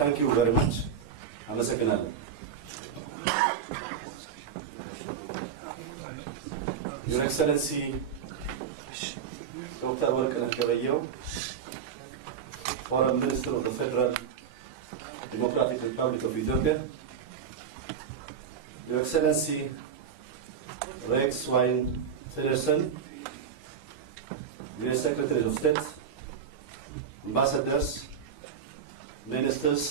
Thank you very much. አመሰግናለሁ። Your Excellency Dr. Workneh Gebayeu, Foreign Minister of the Federal Democratic Republic of Ethiopia, Your Excellency Rex Swine Tillerson, U.S. Secretary of State, ambassadors, ministers,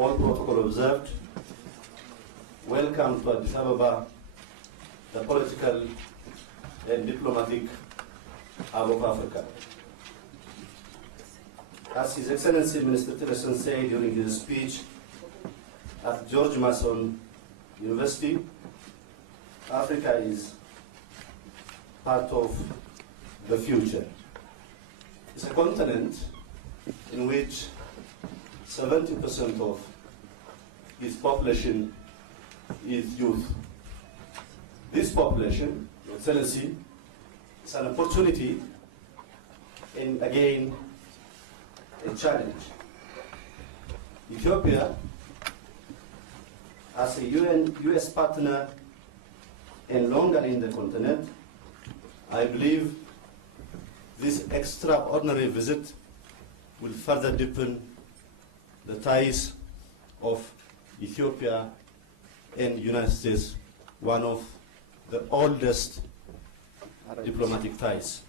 all protocol observed, welcome to Addis Ababa, the political and diplomatic hub of Africa. As His Excellency Minister Tillerson said during his speech at George Mason University, Africa is part of the future. It's a continent in which 70% of its population is youth. This population, Your Excellency, is an opportunity and again a challenge. Ethiopia, as a US partner and longer in the continent, I believe this extraordinary visit will further deepen the ties of Ethiopia and the United States, one of the oldest diplomatic ties.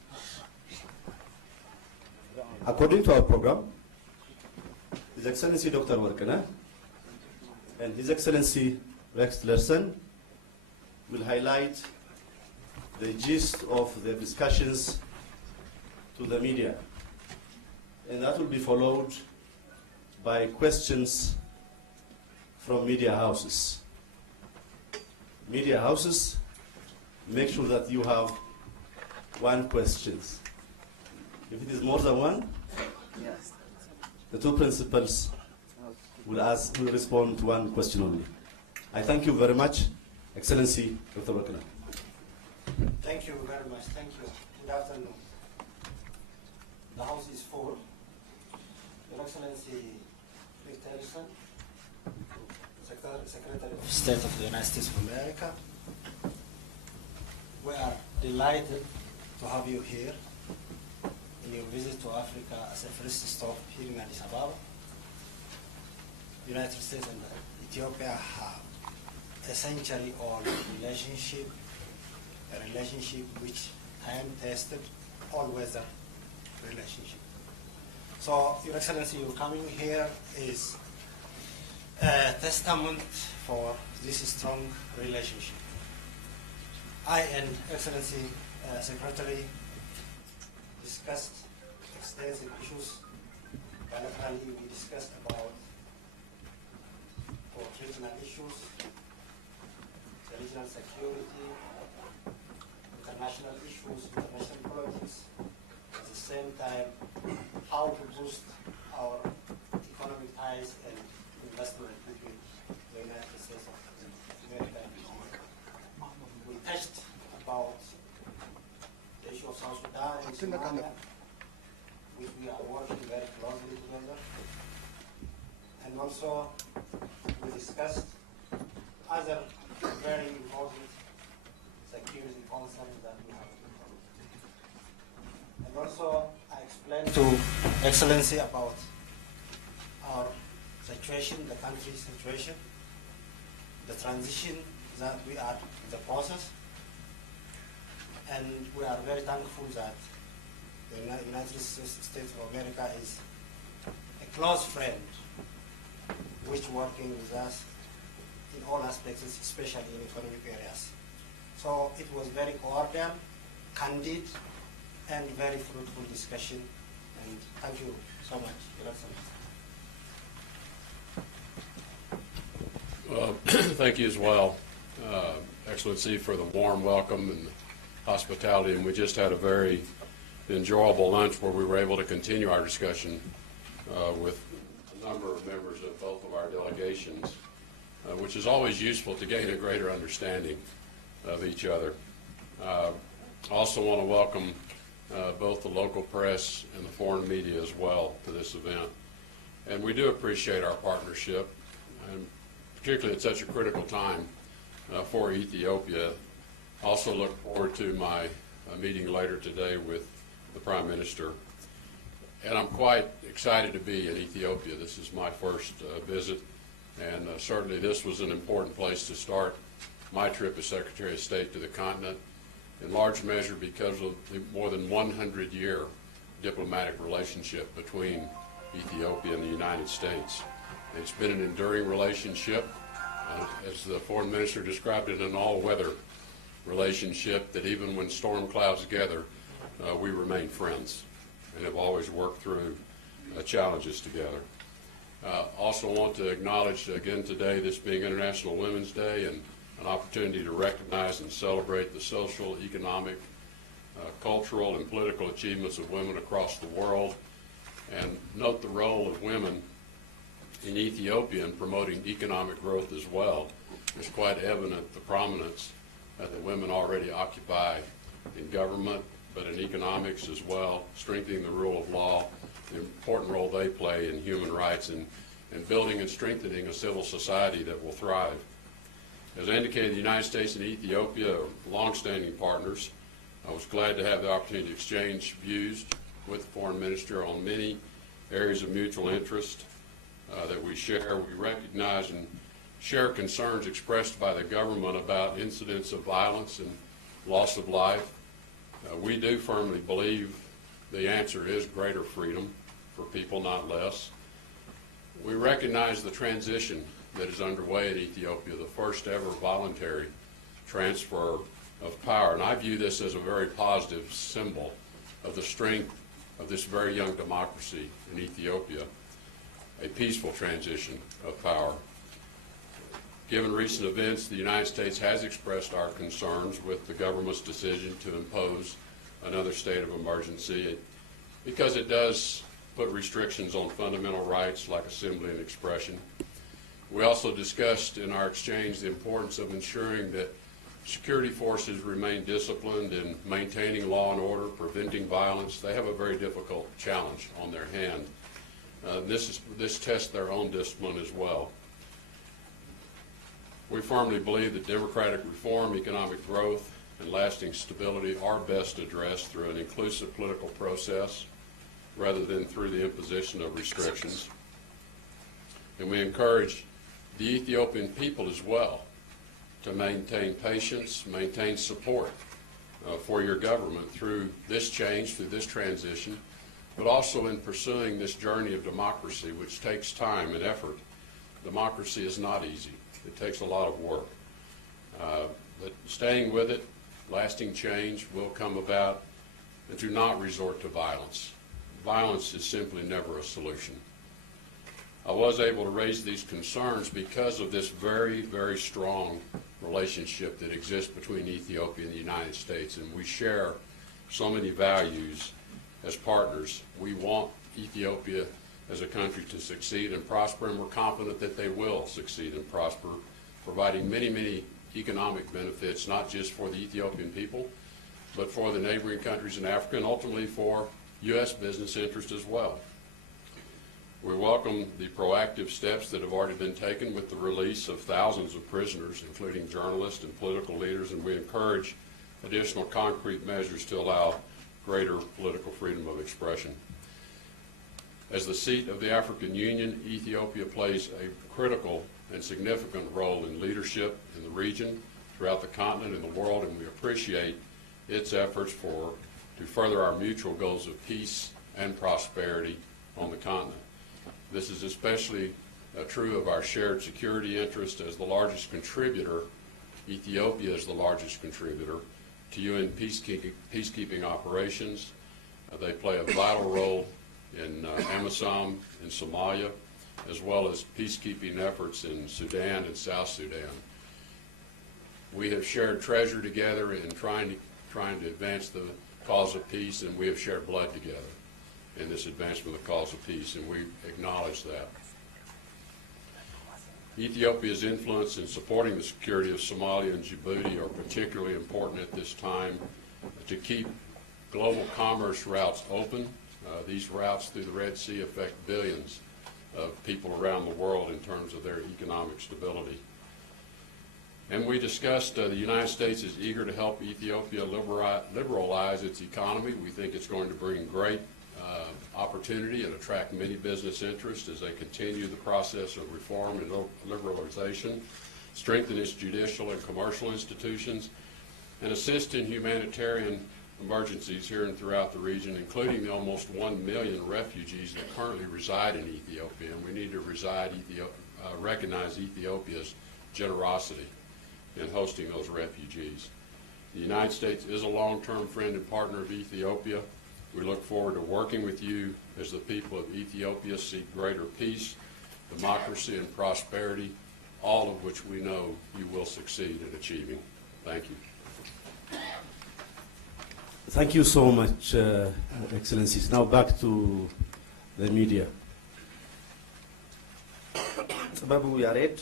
According to our program, His Excellency Dr. Workneh and His Excellency Rex Tillerson will highlight the gist of their discussions to the media, and that will be followed by questions from media houses. Media houses, make sure that you have one question. If it is more than one, yes, the two principals will respond to one question only. I thank you very much, Excellency Dr. Workneh. Thank you very much. Thank you. Good afternoon. The House is full. Your Excellency Rex Tillerson, Secretary of State of the United States of America, we are delighted to have you here in your visit to Africa as a first stop here in Addis Ababa. The United States and Ethiopia have a century-old relationship, a relationship which time-tested, all-weather relationship. So, Your Excellency, your coming here is a testament for this strong relationship. I and Excellency Secretary discussed extensive issues. Bilaterally, we discussed about regional issues, the regional security, international issues, international politics. At the same time, how to boost our economic ties and investment between the United States of America and Ethiopia. We touched about the issue of South Sudan and Somalia, which we are working very closely together. And also, we discussed other very important security concerns that we have. And also, I explained to Excellency about our situation, the country's situation, the transition that we are in the process, and we are very thankful that the United States of America is a close friend which working with us in all aspects, especially in economic areas. So it was very cordial, candid, and very fruitful discussion. And thank you so much, Your Excellency. Thank you as well, Excellency, for the warm welcome and hospitality. And we just had a very enjoyable lunch where we were able to continue our discussion with a number of members of both of our delegations, which is always useful to gain a greater understanding of each other. I also want to welcome both the local press and the foreign media as well to this event. And we do appreciate our partnership, and particularly at such a critical time for Ethiopia. Also look forward to my meeting later today with the Prime Minister. And I'm quite excited to be in Ethiopia. This is my first visit, and certainly this was an important place to start my trip as Secretary of State to the continent, in large measure because of the more than 100-year diplomatic relationship between Ethiopia and the United States. It's been an enduring relationship, as the Foreign Minister described it, an all-weather relationship that even when storm clouds gather, we remain friends and have always worked through challenges together. Also want to acknowledge again today, this being International Women's Day, and an opportunity to recognize and celebrate the social, economic, cultural, and political achievements of women across the world, and note the role of women in Ethiopia in promoting economic growth as well. It's quite evident the prominence that women already occupy in government, but in economics as well, strengthening the rule of law, the important role they play in human rights, and building and strengthening a civil society that will thrive. As I indicated, the United States and Ethiopia are longstanding partners. I was glad to have the opportunity to exchange views with the Foreign Minister on many areas of mutual interest that we share. We recognize and share concerns expressed by the government about incidents of violence and loss of life. We do firmly believe the answer is greater freedom for people, not less. We recognize the transition that is underway in Ethiopia, the first ever voluntary transfer of power. And I view this as a very positive symbol of the strength of this very young democracy in Ethiopia, a peaceful transition of power. Given recent events, the United States has expressed our concerns with the government's decision to impose another state of emergency because it does put restrictions on fundamental rights like assembly and expression. We also discussed in our exchange the importance of ensuring that security forces remain disciplined in maintaining law and order, preventing violence. They have a very difficult challenge on their hand. This tests their own discipline as well. We firmly believe that democratic reform, economic growth, and lasting stability are best addressed through an inclusive political process rather than through the imposition of restrictions. And we encourage the Ethiopian people as well to maintain patience, maintain support for your government through this change, through this transition, but also in pursuing this journey of democracy, which takes time and effort. Democracy is not easy. It takes a lot of work. But staying with it, lasting change will come about, and do not resort to violence. Violence is simply never a solution. I was able to raise these concerns because of this very, very strong relationship that exists between Ethiopia and the United States, and we share so many values as partners. We want Ethiopia as a country to succeed and prosper, and we're confident that they will succeed and prosper, providing many, many economic benefits, not just for the Ethiopian people, but for the neighboring countries in Africa, and ultimately for U.S. business interests as well. We welcome the proactive steps that have already been taken with the release of thousands of prisoners, including journalists and political leaders, and we encourage additional concrete measures to allow greater political freedom of expression. As the seat of the African Union, Ethiopia plays a critical and significant role in leadership in the region, throughout the continent and the world, and we appreciate its efforts to further our mutual goals of peace and prosperity on the continent. This is especially true of our shared security interest as the largest contributor. Ethiopia is the largest contributor to UN peacekeeping operations. They play a vital role in AMISOM in Somalia, as well as peacekeeping efforts in Sudan and South Sudan. We have shared treasure together in trying to advance the cause of peace, and we have shared blood together in this advancement of the cause of peace, and we acknowledge that. Ethiopia's influence in supporting the security of Somalia and Djibouti are particularly important at this time to keep global commerce routes open. These routes through the Red Sea affect billions of people around the world in terms of their economic stability. And we discussed the United States is eager to help Ethiopia liberalize its economy. We think it's going to bring great opportunity and attract many business interests as they continue the process of reform and liberalization, strengthen its judicial and commercial institutions, and assist in humanitarian emergencies here and throughout the region, including the almost 1 million refugees that currently reside in Ethiopia. And we need to recognize Ethiopia's generosity in hosting those refugees. The United States is a long-term friend and partner of Ethiopia. We look forward to working with you as the people of Ethiopia seek greater peace, democracy, and prosperity, all of which we know you will succeed in achieving. Thank you. Thank you so much, Excellencies. Now back to the media. Babu Yared.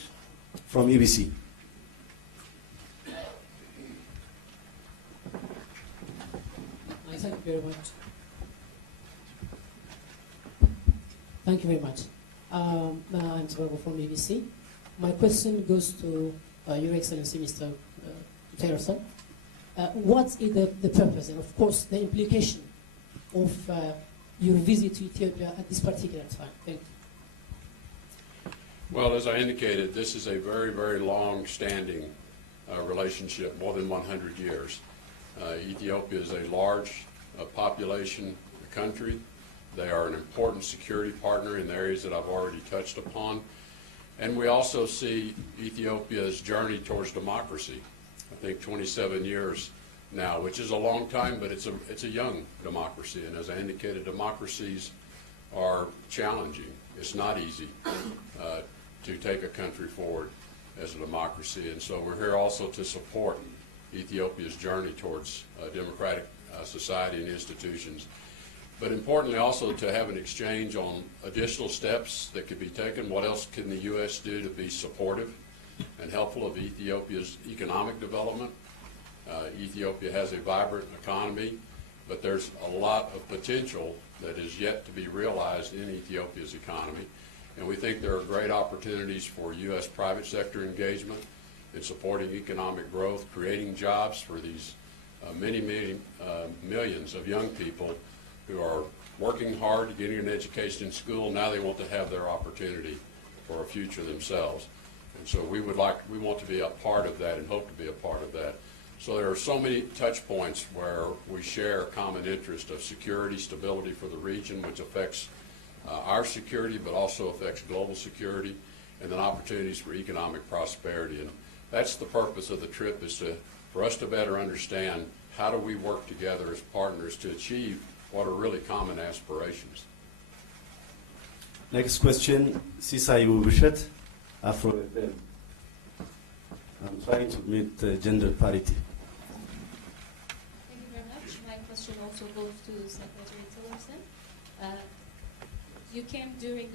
From EBC. Thank you very much. Thank you very much. I'm Babu from EBC. My question goes to Your Excellency, Mr. Tillerson. What is the purpose and, of course, the implication of your visit to Ethiopia at this particular time? Thank you. Well, as I indicated, this is a very, very long-standing relationship, more than 100 years. Ethiopia is a large population country. They are an important security partner in the areas that I've already touched upon. And we also see Ethiopia's journey towards democracy. I think 27 years now, which is a long time, but it's a young democracy. And as I indicated, democracies are challenging. It's not easy to take a country forward as a democracy. And so we're here also to support Ethiopia's journey towards democratic society and institutions. But importantly also to have an exchange on additional steps that could be taken. What else can the U.S. do to be supportive and helpful of Ethiopia's economic development? Ethiopia has a vibrant economy, but there's a lot of potential that is yet to be realized in Ethiopia's economy. And we think there are great opportunities for U.S. private sector engagement in supporting economic growth, creating jobs for these many millions of young people who are working hard, getting an education in school. Now they want to have their opportunity for a future themselves. And so we want to be a part of that and hope to be a part of that. So there are so many touch points where we share a common interest of security, stability for the region, which affects our security, but also affects global security, and then opportunities for economic prosperity. And that's the purpose of the trip, is for us to better understand how do we work together as partners to achieve what are really common aspirations. Next question, Sisai Ubishet, Afro FM. I'm trying to meet gender parity. Thank you very much. My question also goes to Secretary Tillerson. You came during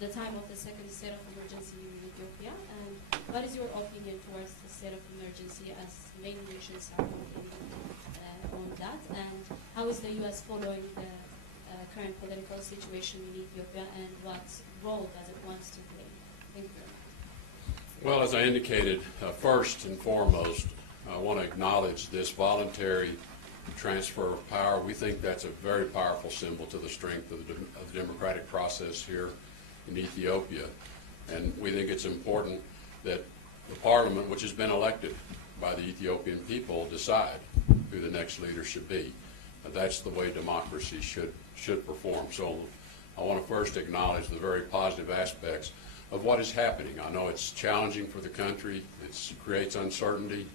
the time of the second state of emergency in Ethiopia, and what is your opinion towards the state of emergency as many nations are working on that, and how is the U.S. following the current political situation in Ethiopia, and what role does it want to play? Thank you very much. Well, as I indicated, first and foremost, I want to acknowledge this voluntary transfer of power. We think that's a very powerful symbol to the strength of the democratic process here in Ethiopia. And we think it's important that the parliament, which has been elected by the Ethiopian people, decide who the next leader should be. That's the way democracy should perform. So I want to first acknowledge the very positive aspects of what is happening. I know it's challenging for the country, it creates uncertainty,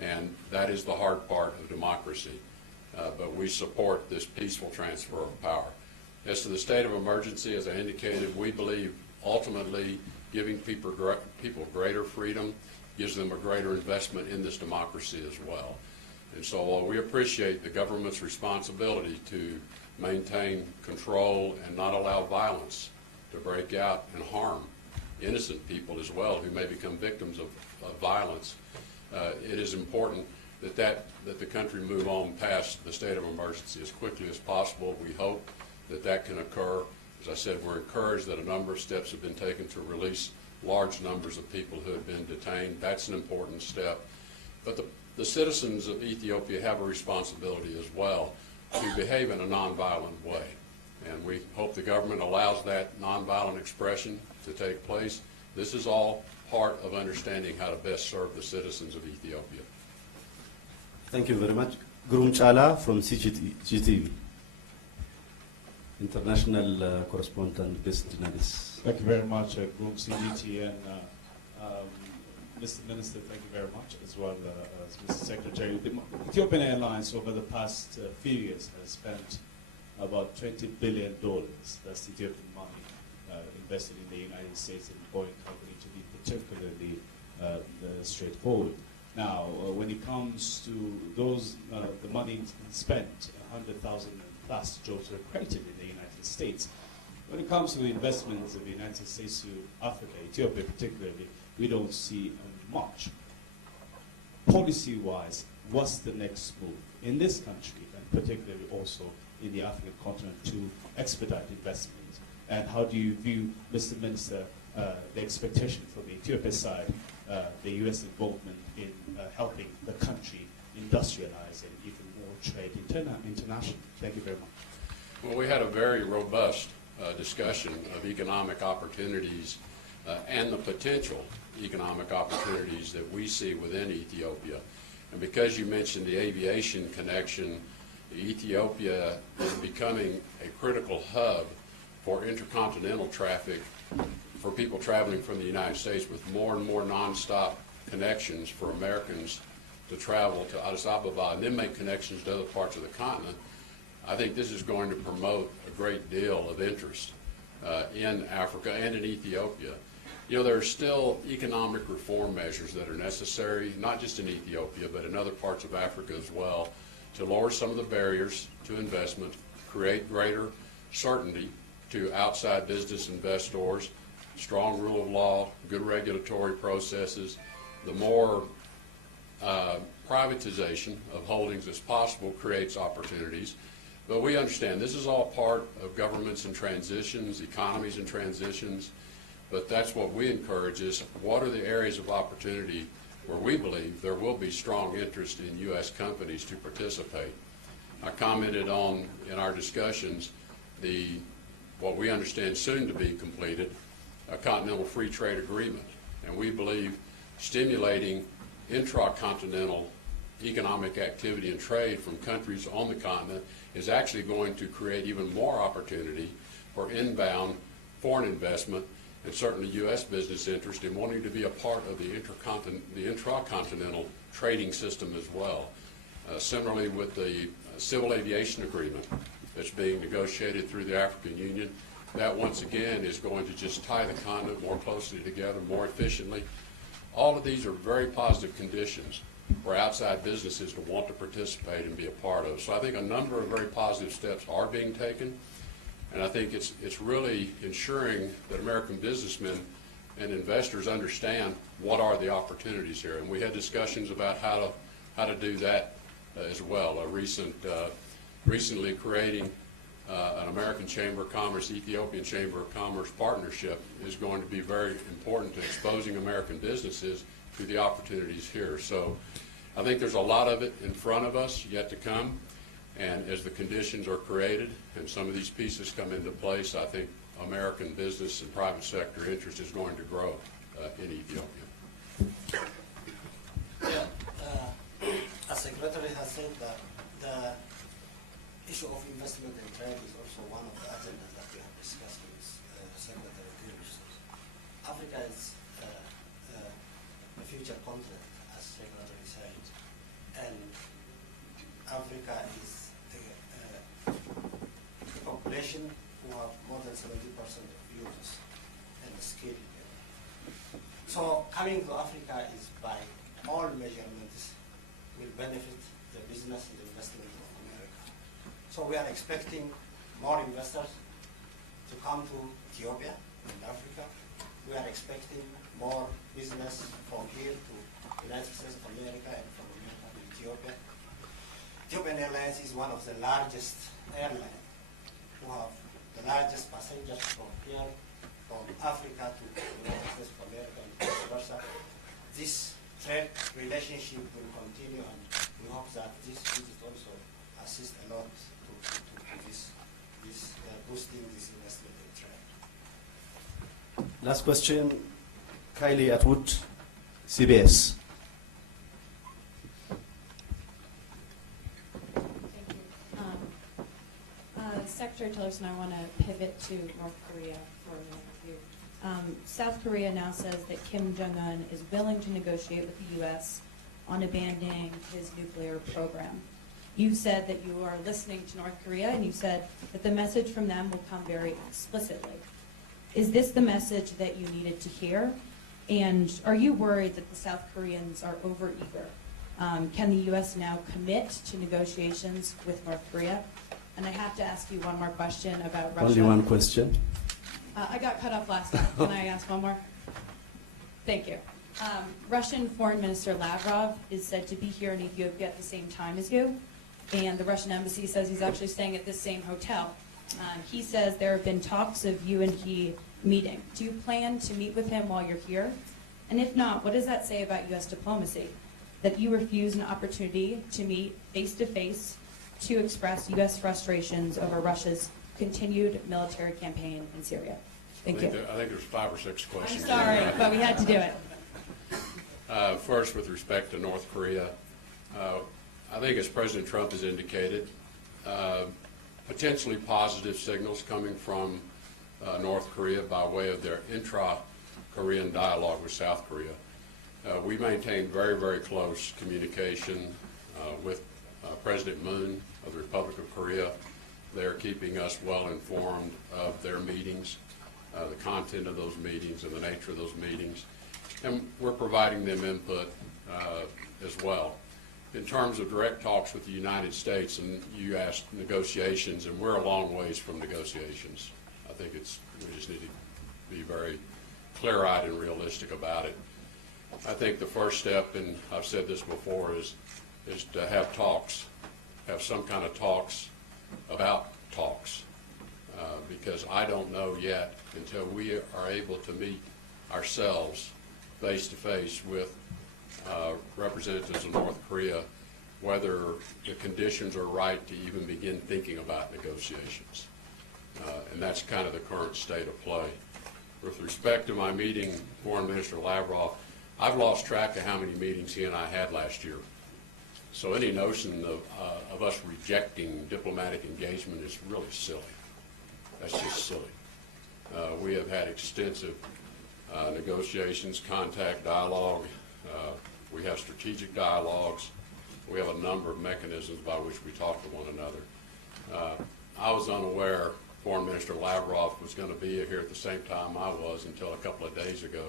and that is the hard part of democracy. But we support this peaceful transfer of power. As to the state of emergency, as I indicated, we believe ultimately giving people greater freedom gives them a greater investment in this democracy as well. And so while we appreciate the government's responsibility to maintain control and not allow violence to break out and harm innocent people as well who may become victims of violence, it is important that the country move on past the state of emergency as quickly as possible. We hope that can occur As I said, we're encouraged that a number of steps have been taken to release large numbers of people who have been detained. That's an important step. But the citizens of Ethiopia have a responsibility as well to behave in a nonviolent way. And we hope the government allows that nonviolent expression to take place. This is all part of understanding how to best serve the citizens of Ethiopia. Thank you very much. Grum Chala from CGTV, international correspondent based in Addis. Thank you very much, Grum CGT, and Mr. Minister, thank you very much, as well as Mr. Secretary. The Ethiopian Airlines over the past few years has spent about $20 billion, that's Ethiopian money, invested in the United States and the Boeing company, to be particularly straightforward. Now, when it comes to those, the money spent, 100,000 plus jobs were created in the United States. When it comes to the investments of the United States to Africa, Ethiopia particularly, we don't see much. Policy-wise, what's the next move in this country, and particularly also in the African continent, to expedite investments? And how do you view, Mr. Minister, the expectation from the Ethiopia side, the U.S. involvement in helping the country industrialize and even more trade internationally? Thank you very much. Well, we had a very robust discussion of economic opportunities and the potential economic opportunities that we see within Ethiopia. And because you mentioned the aviation connection, Ethiopia is becoming a critical hub for intercontinental traffic for people traveling from the United States, with more and more nonstop connections for Americans to travel to Addis Ababa and then make connections to other parts of the continent. I think this is going to promote a great deal of interest in Africa and in Ethiopia. You know, there are still economic reform measures that are necessary, not just in Ethiopia, but in other parts of Africa as well, to lower some of the barriers to investment, create greater certainty to outside business investors, strong rule of law, good regulatory processes. The more privatization of holdings as possible creates opportunities. But we understand this is all part of governments in transitions, economies in transitions. But that's what we encourage, is what are the areas of opportunity where we believe there will be strong interest in U.S. companies to participate. I commented on, in our discussions, what we understand soon to be completed, a Continental Free Trade Agreement. And we believe stimulating intracontinental economic activity and trade from countries on the continent is actually going to create even more opportunity for inbound foreign investment, and certainly U.S. business interest in wanting to be a part of the intracontinental trading system as well. Similarly, with the Civil Aviation Agreement that's being negotiated through the African Union, that once again is going to just tie the continent more closely together, more efficiently. All of these are very positive conditions for outside businesses to want to participate and be a part of. So I think a number of very positive steps are being taken. And I think it's really ensuring that American businessmen and investors understand what are the opportunities here. And we had discussions about how to do that as well. Recently creating an American Chamber of Commerce, Ethiopian Chamber of Commerce partnership is going to be very important to exposing American businesses to the opportunities here. So I think there's a lot of it in front of us yet to come. And as the conditions are created and some of these pieces come into place, I think American business and private sector interest is going to grow in Ethiopia. Yeah, as Secretary has said, that the issue of investment and trade is also one of the agendas that we have discussed with Secretary Tillerson. Africa is a future continent, as Secretary said, and Africa is a population who have more than 70% of youths and skilled. So coming to Africa is, by all measurements, will benefit the business and the investment of America. So we are expecting more investors to come to Ethiopia and Africa. We are expecting more business from here to United States of America and from America to Ethiopia. Ethiopian Airlines is one of the largest airlines who have the largest passengers from here, from Africa to the United States of America and vice versa. This trade relationship will continue, and we hope that this visit also assist a lot to this boosting this investment in trade. Last question, Kylie Atwood, CBS. Thank you. Secretary Tillerson, I want to pivot to North Korea for a minute with you. South Korea now says that Kim Jong-un is willing to negotiate with the U.S. on abandoning his nuclear program. You said that you are listening to North Korea, and you said that the message from them will come very explicitly. Is this the message that you needed to hear? And are you worried that the South Koreans are overeager? Can the U.S. now commit to negotiations with North Korea? And I have to ask you one more question about Russia. Only one question. I got cut off last time. Can I ask one more? Thank you. Russian Foreign Minister Lavrov is said to be here in Ethiopia at the same time as you, and the Russian embassy says he's actually staying at this same hotel. He says there have been talks of you and he meeting. Do you plan to meet with him while you're here? And if not, what does that say about U.S. diplomacy? That you refuse an opportunity to meet face-to-face to express U.S. frustrations over Russia's continued military campaign in Syria? Thank you. I think there's 5 or 6 I'm questions. sorry, but we had to do it. First, with respect to North Korea, I think as President Trump has indicated, potentially positive signals coming from North Korea by way of their intra-Korean dialogue with South Korea. We maintain very, very close communication with President Moon of the Republic of Korea. They're keeping us well informed of their meetings, the content of those meetings and the nature of those meetings. And we're providing them input as well. In terms of direct talks with the United States, and you asked negotiations, and we're a long ways from negotiations. I think we just need to be very clear-eyed and realistic about it. I think the first step, and I've said this before, is to have talks, have some kind of talks about talks, because I don't know yet until we are able to meet ourselves face-to-face with representatives of North Korea, whether the conditions are right to even begin thinking about negotiations. And that's kind of the current state of play. With respect to my meeting, Foreign Minister Lavrov, I've lost track of how many meetings he and I had last year. So any notion of us rejecting diplomatic engagement is really silly. That's just silly. We have had extensive negotiations, contact, dialogue. We have strategic dialogues. We have a number of mechanisms by which we talk to one another. I was unaware Foreign Minister Lavrov was going to be here at the same time I was until a couple of days ago,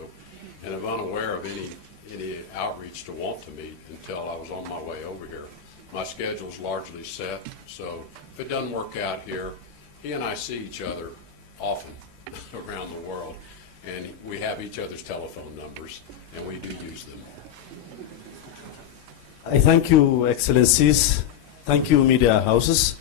and I'm unaware of any outreach to want to meet until I was on my way over here. My schedule's largely set, so if it doesn't work out here, he and I see each other often around the world, and we have each other's telephone numbers, and we do use them. I thank you, Excellencies. Thank you, media houses.